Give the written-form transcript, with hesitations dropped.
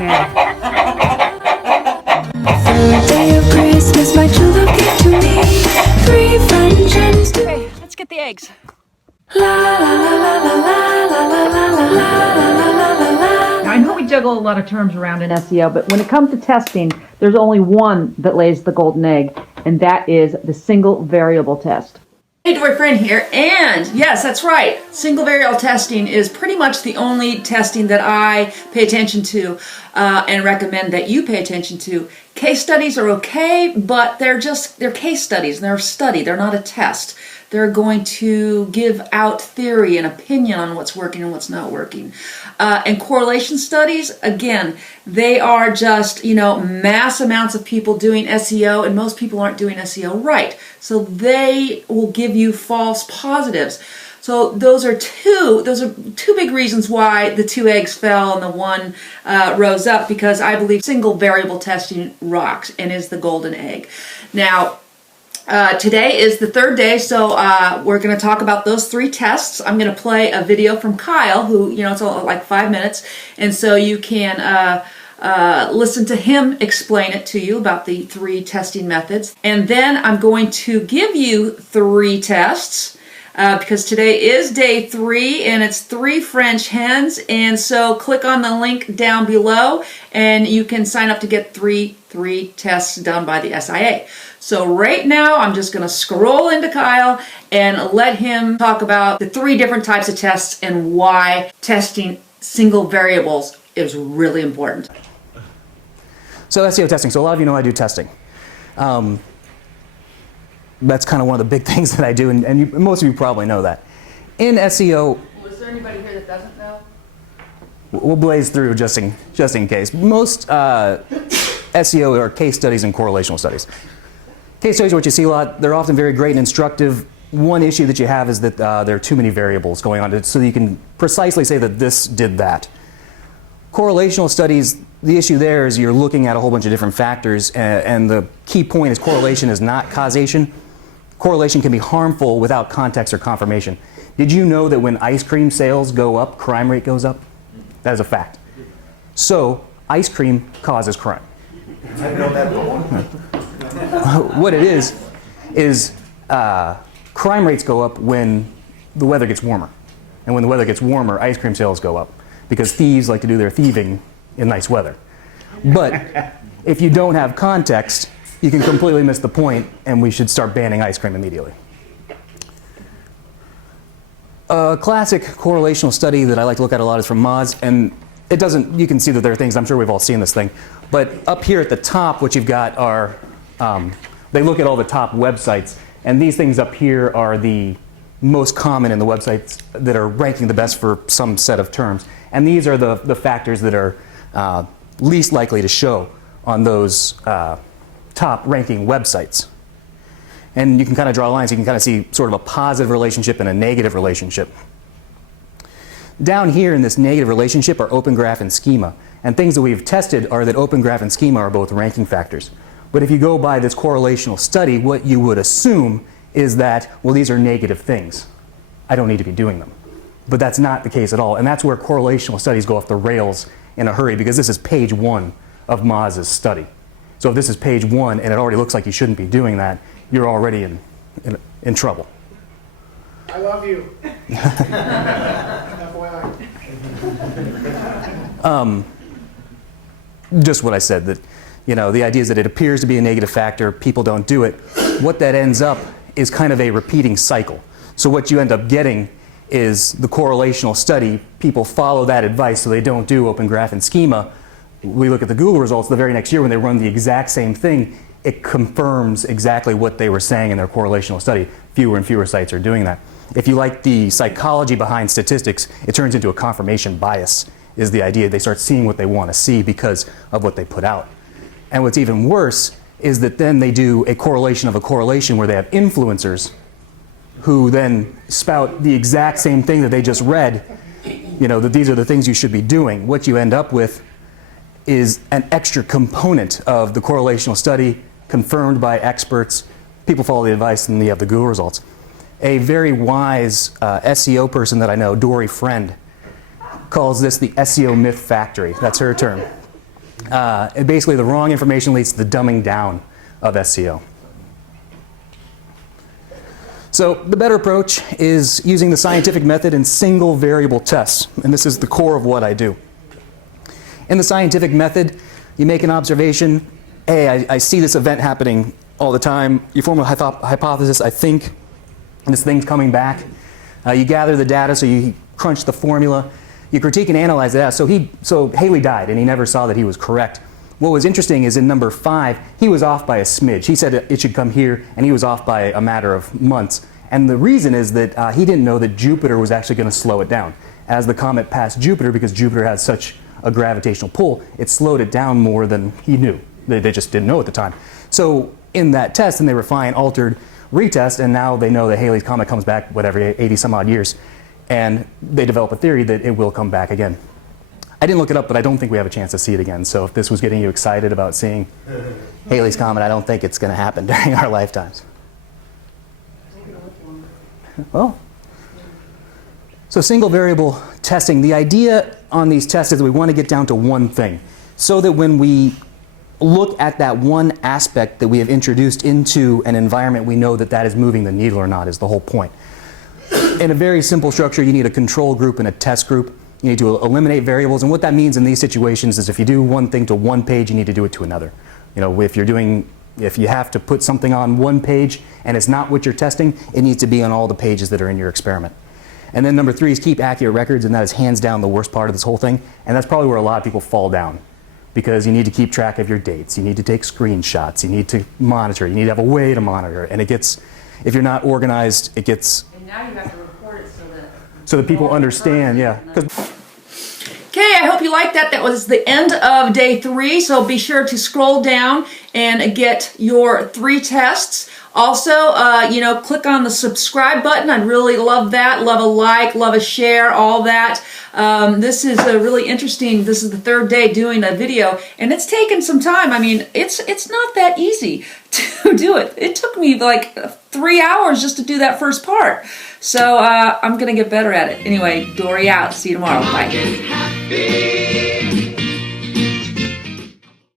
Day of Christmas, my true love gave to me 3 fun gems. Okay, let's get the eggs. La la la la la la la la la la la. Now, I know we juggle a lot of terms around in SEO, but when it comes to testing, there's only one that lays the golden egg, and that is the single variable test. Hey, Dory Friend here, and yes, that's right. Single variable testing is pretty much the only testing that I pay attention to and recommend that you pay attention to. Case studies are okay, but they're case studies. They're a study. They're not a test. They're going to give out theory and opinion on what's working and what's not working. And correlation studies, again, they are just, mass amounts of people doing SEO, and most people aren't doing SEO right. So they will give you false positives. So those are two big reasons why the 2 eggs fell and the 1 rose up, because I believe single variable testing rocks and is the golden egg. Now, today is the 3rd day, so we're going to talk about those 3 tests. I'm going to play a video from Kyle, who, it's all like 5 minutes, and so you can listen to him explain it to you about the 3 testing methods. And then I'm going to give you 3 tests, because today is day 3 and it's 3 French hens, and so click on the link down below and you can sign up to get 3 tests done by the SIA. So right now I'm just going to scroll into Kyle and let him talk about the 3 different types of tests and why testing single variables is really important. So SEO testing. So a lot of you know I do testing. That's kind of one of the big things that I do, and most of you probably know that. In SEO, Is there anybody here that doesn't know? we'll blaze through just in case. Most SEO are case studies and correlational studies. Case studies are what you see a lot. They're often very great and instructive. One issue that you have is that there are too many variables going on, so you can precisely say that this did that. Correlational studies, the issue there is you're looking at a whole bunch of different factors, and the key point is correlation is not causation. Correlation can be harmful without context or confirmation. Did you know that when ice cream sales go up, crime rate goes up? That is a fact. So, ice cream causes crime. I didn't know that before. What it is crime rates go up when the weather gets warmer. And when the weather gets warmer, ice cream sales go up, because thieves like to do their thieving in nice weather. But if you don't have context, you can completely miss the point, and we should start banning ice cream immediately. A classic correlational study that I like to look at a lot is from MOZ, and you can see that there are things, I'm sure we've all seen this thing, but up here at the top, what you've got are, they look at all the top websites, and these things up here are the most common in the websites that are ranking the best for some set of terms. And these are the factors that are least likely to show on those top ranking websites. And you can kind of draw lines. You can kind of see sort of a positive relationship and a negative relationship. Down here in this negative relationship are Open Graph and Schema. And things that we've tested are that Open Graph and Schema are both ranking factors. But if you go by this correlational study, what you would assume is that, well, these are negative things. I don't need to be doing them. But that's not the case at all. And that's where correlational studies go off the rails in a hurry, because this is page 1 of MOZ's study. So if this is page 1 and it already looks like you shouldn't be doing that, you're already in trouble. I love you. Just what I said, that the idea is that it appears to be a negative factor, people don't do it. What that ends up is kind of a repeating cycle. So what you end up getting is the correlational study, people follow that advice so they don't do Open Graph and Schema. We look at the Google results the very next year when they run the exact same thing, it confirms exactly what they were saying in their correlational study. Fewer and fewer sites are doing that. If you like the psychology behind statistics, it turns into a confirmation bias, is the idea. They start seeing what they want to see because of what they put out. And what's even worse is that then they do a correlation of a correlation where they have influencers who then spout the exact same thing that they just read, that these are the things you should be doing. What you end up with is an extra component of the correlational study confirmed by experts. People follow the advice and you have the Google results. A very wise SEO person that I know, Dory Friend, calls this the SEO myth factory. That's her term. And basically, the wrong information leads to the dumbing down of SEO. So the better approach is using the scientific method and single variable tests. And this is the core of what I do. In the scientific method, you make an observation. Hey, I see this event happening all the time. You form a hypothesis. I think this thing's coming back. You gather the data, so you crunch the formula. You critique and analyze that. So Haley died, and he never saw that he was correct. What was interesting is in number 5, he was off by a smidge. He said it should come here, and he was off by a matter of months. And the reason is that he didn't know that Jupiter was actually going to slow it down. As the comet passed Jupiter, because Jupiter has such a gravitational pull, it slowed it down more than he knew. They just didn't know at the time. So in that test, and they refine, altered, retest, and now they know that Halley's Comet comes back, whatever, 80 some odd years. And they develop a theory that it will come back again. I didn't look it up, but I don't think we have a chance to see it again. So if this was getting you excited about seeing Halley's Comet, I don't think it's going to happen during our lifetimes. Well, so single variable testing, the idea on these tests is that we want to get down to one thing, so that when we look at that one aspect that we have introduced into an environment, we know that that is moving the needle or not, is the whole point. In a very simple structure, you need a control group and a test group. You need to eliminate variables, and what that means in these situations is if you do one thing to one page, you need to do it to another. You know, if you have to put something on one page and it's not what you're testing, it needs to be on all the pages that are in your experiment. And then number 3 is keep accurate records, and that is hands down the worst part of this whole thing, and that's probably where a lot of people fall down, because you need to keep track of your dates, you need to take screenshots, you need to monitor, you need to have a way to monitor, and it gets, if you're not organized, it gets... And now you have to report it so that people understand, yeah. Okay, I hope you liked that. That was the end of day 3, so be sure to scroll down and get your 3 tests. Also, click on the subscribe button. I'd really love that. Love a like, love a share, all that. This is a really interesting. This is the 3rd day doing a video, and it's taken some time. I mean, it's not that easy to do it. It took me like 3 hours just to do that first part. So I'm gonna get better at it. Anyway, Dory out. See you tomorrow. Bye.